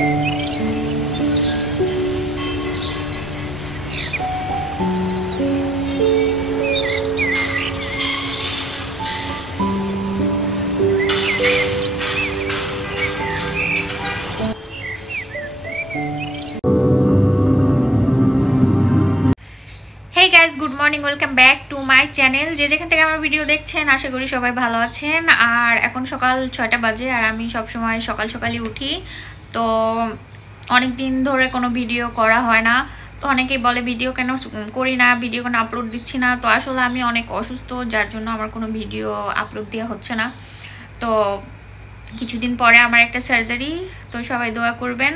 Good morning, welcome back to my channel. যে যেখান থেকে আমার ভিডিও দেখছেন আশা করি সবাই ভালো আছেন। আর এখন সকাল 6টা বাজে আর আমি সবসময় সকাল সকালই উঠি। তো অনেক দিন ধরে কোনো ভিডিও করা হয় না। তো অনেকেই বলে ভিডিও কেন করি না, ভিডিও কেন আপলোড দিচ্ছি না। তো আসলে আমি অনেক অসুস্থ, যার জন্য আমার কোনো ভিডিও আপলোড দেওয়া হচ্ছে না। তো কিছুদিন পরে আমার একটা সার্জারি, তো সবাই দোয়া করবেন।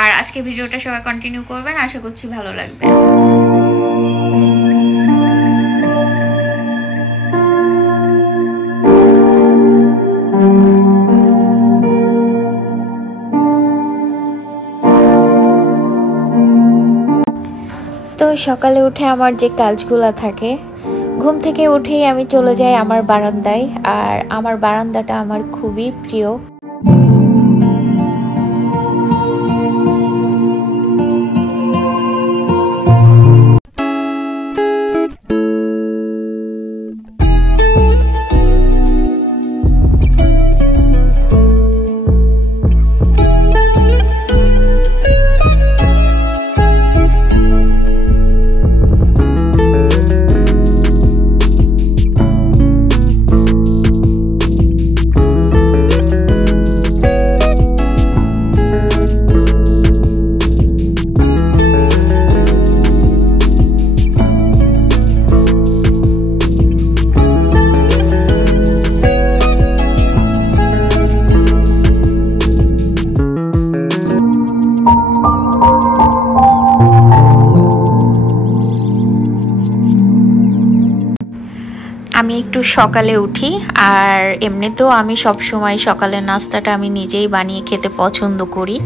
আর আজকে ভিডিওটা সবাই কন্টিনিউ করবেন, আশা করছি ভালো লাগবে। তো সকালে উঠে আমার যে কাজগুলো থাকে, ঘুম থেকে উঠেই আমি চলে যাই আমার বারান্দায়। আর আমার বারান্দাটা আমার খুবই প্রিয়। আমি একটু সকালে উঠি, আর এমনিতেও আমি সব সময় সকালের নাস্তাটা আমি নিজেই বানিয়ে খেতে পছন্দ করি।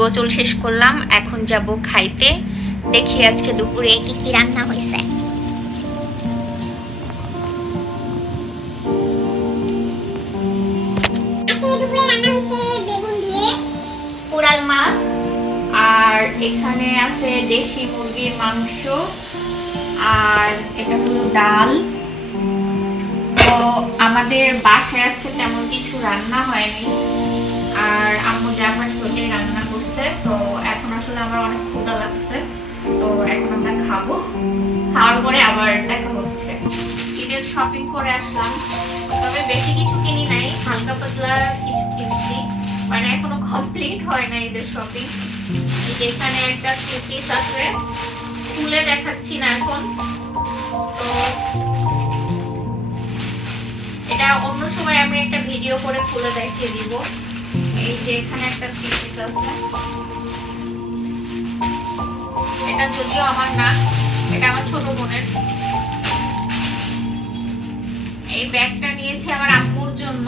গোসল শেষ করলাম, এখন যাব খাইতে। দেখি আজকে দুপুরে কি কি রান্না হয়েছে। কোরাল মাছ, আর এখানে আছে দেশি মুরগির মাংস, আর এটা হলো ডাল। তো আমাদের বাসায় আজকে তেমন কিছু রান্না হয়নি, আর আম্মু জাফর সোটে রান্না করছে। তো এখন আসলে আমার অনেক ক্ষুধা লাগছে, তো এখন আমরা খাবো। খাওয়ার পরে আবার দেখা হচ্ছে। ঈদের শপিং করে আসলাম, তবে বেশি কিছু কিনি নাই, হালকা পাতলা কিছু কিনছি, মানে এখনো কমপ্লিট হয় না ঈদের শপিং। যেখানে একটা পিস আছে, খুলে দেখাচ্ছি না এখন। তো এটা অন্য সময় আমি একটা ভিডিও করে খুলে দেখিয়ে দিব। এই যে এখানে একটা পিস আছে, এটা যদিও আমার না, এটা আমার ছোট বোনের। এই ব্যাগটা নিয়েছি আমার আম্মুর জন্য।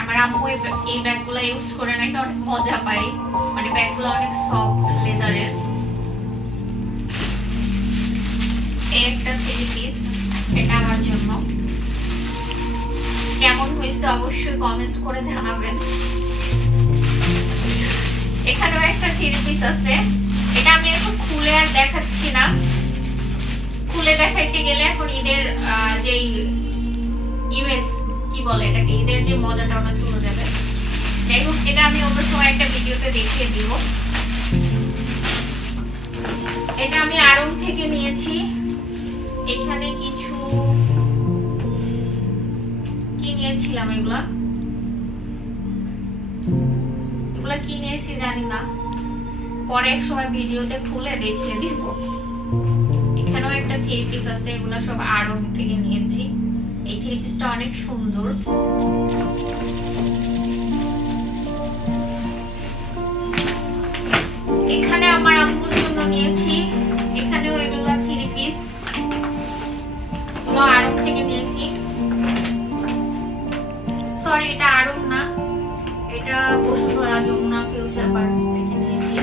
আমার আম্মু এই ব্যাগগুলো ইউজ করে নাকি অনেক মজা পায়, মানে ব্যাগগুলো অনেক সফট লেদারের। এই একটা 3 পিস, এটা আমার জন্য। কেমন হয়েছে অবশ্যই কমেন্টস করে জানাবেন। এখানেও একটা 3 পিস আছে, এটা আমি এখন খুলে আর দেখাচ্ছি না, খুলে দেখাইতে গেলে এখন ঈদের যে ইমেজ কি বলে এটাকে, ঈদের যে মজাটা ওটা চলে যাবে। যাই হোক, এটা আমি অন্য সময় একটা ভিডিওতে দেখিয়ে দিব। এটা আমি আড়ং থেকে নিয়েছি। এখানে কিছু কি নিয়েছিলাম, এগুলা কি নিয়েছি জানি না, পরে এক সময় ভিডিওতে খুলে দেখিয়ে দিব। এখানেও একটা 3 থ্রি পিস আছে, এগুলো সব আড়ং থেকে নিয়েছি। এই থ্রি পিসটা অনেক সুন্দর। এখানে আমার আম্মুর জন্য নিয়েছি, এখানেও এগুলো থ্রি পিস, এগুলো আড়ং থেকে নিয়েছি। সরি, এটা আড়ং না, এটা বসুন্ধরা যমুনা ফিউচার পার্ক থেকে নিয়েছি।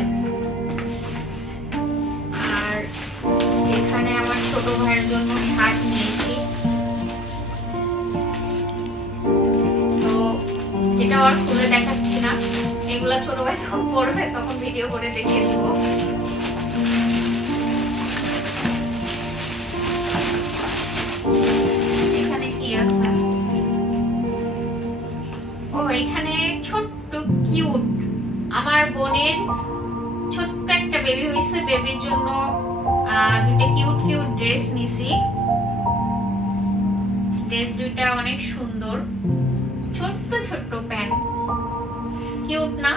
আর এখানে আমার ছোট ভাইয়ের জন্য শার্ট নিয়েছি। তো এটা আর খুলে দেখাচ্ছি না, এগুলা ছোট ভাই যখন পড়বে তখন ভিডিও করে দেখিয়ে দিব। এখানে কি আছে? ও, এখানে ছোট্ট কিউট আমার বোনের ছোট্ট একটা বেবি হয়েছে, বেবির জন্য দুইটা কিউট কিউট ড্রেস নিছি। ড্রেস দুইটা অনেক সুন্দর, ছোট্ট ছোট্ট প্যান্ট, কিউট না?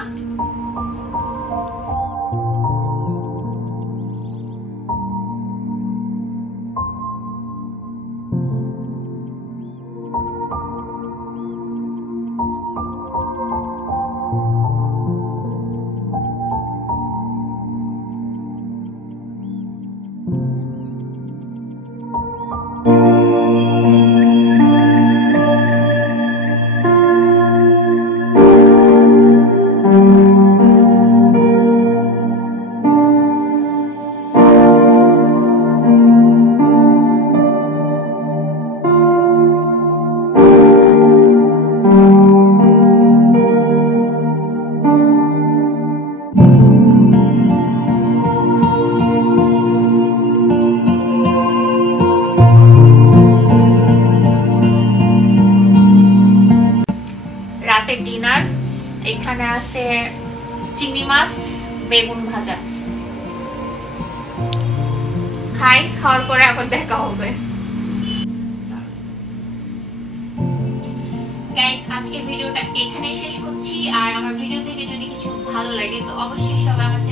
রাতের ডিনার, এখানে আছে চিংড়ি মাছ, বেগুন ভাজা। খাই, খাওয়ার পরে আবার দেখা হবে। গাইস, আজকের ভিডিওটা এখানেই শেষ করছি। আর আমার ভিডিও থেকে যদি কিছু ভালো লাগে তো অবশ্যই সবাই আমার